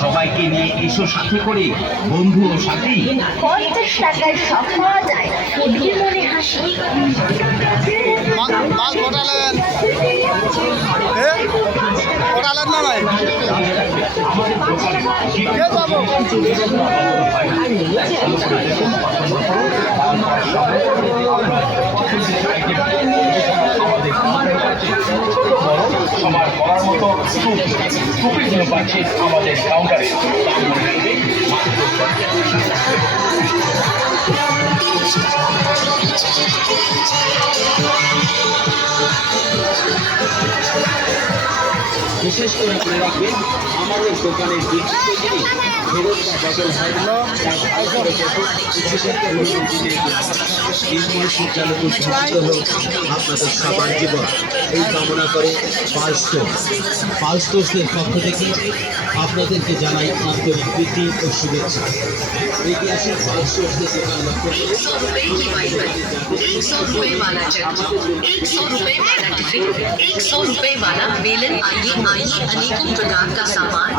সবাইকে নিয়ে এসো সাথে করে, বন্ধু ও সাথী। 50 টাকায় সব পাওয়া যায়, ওদের মনে হাসি। মাল পটালেন পটালেন না ভাই কে যাবো সবার করার মতো টুপিগুলো পাচ্ছে আমাদের কাউন্টারে। বিশেষ করে মনে রাখবেন, আমাদের দোকানের ফেরত বা বদল হয় না। আপনাদের সবার জীবন এই কামনা করে পালস্টোর্সের পক্ষ থেকে আপনাদেরকে জানাই আন্তরিক প্রীতি ও শুভেচ্ছা। ঐতিহাসিক পালস্টোর্সের দোকান লক্ষ্য করে 100 रुपए वाला चक्की, 100 रुपए वाला टिफिन, 100 रुपए वाला बेलन, आइए अनेकों प्रकार का सामान